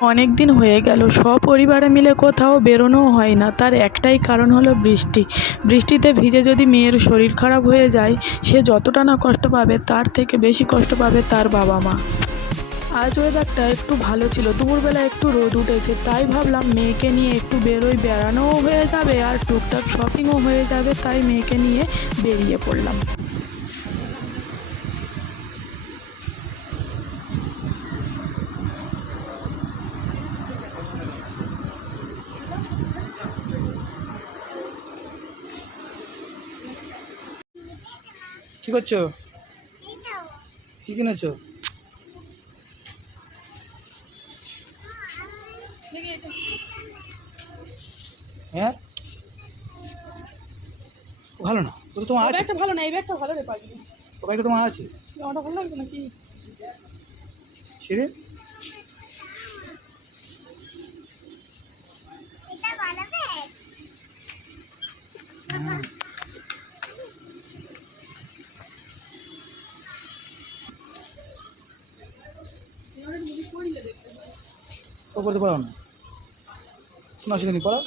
অনেক দিন হয়ে গেল সপরিবারে মিলে কোথাও বেরোনোও হয় না। তার একটাই কারণ হলো বৃষ্টি। বৃষ্টিতে ভিজে যদি মেয়ের শরীর খারাপ হয়ে যায়, সে যতটা না কষ্ট পাবে তার থেকে বেশি কষ্ট পাবে তার বাবা মা। আজ ওয়েদারটা একটু ভালো ছিল, দুপুরবেলা একটু রোদ উঠেছে, তাই ভাবলাম মেয়েকে নিয়ে একটু বেরোই, বেড়ানোও হয়ে যাবে আর টুকটাক শপিংও হয়ে যাবে, তাই মেয়েকে নিয়ে বেরিয়ে পড়লাম। কি করছো? কি কিনেছো? হ্যাঁ, ভালো না ও তো তোমার আছে। ব্যাগটা ভালো না, এই ব্যাগটা ভালো রে পাবি। ও ব্যাগটা তোমার আছে। জামাটা ভালো লাগবে নাকি? ছেড়ে ও করতে পারো না, কোনো অসুবিধা নেই, পড়াও।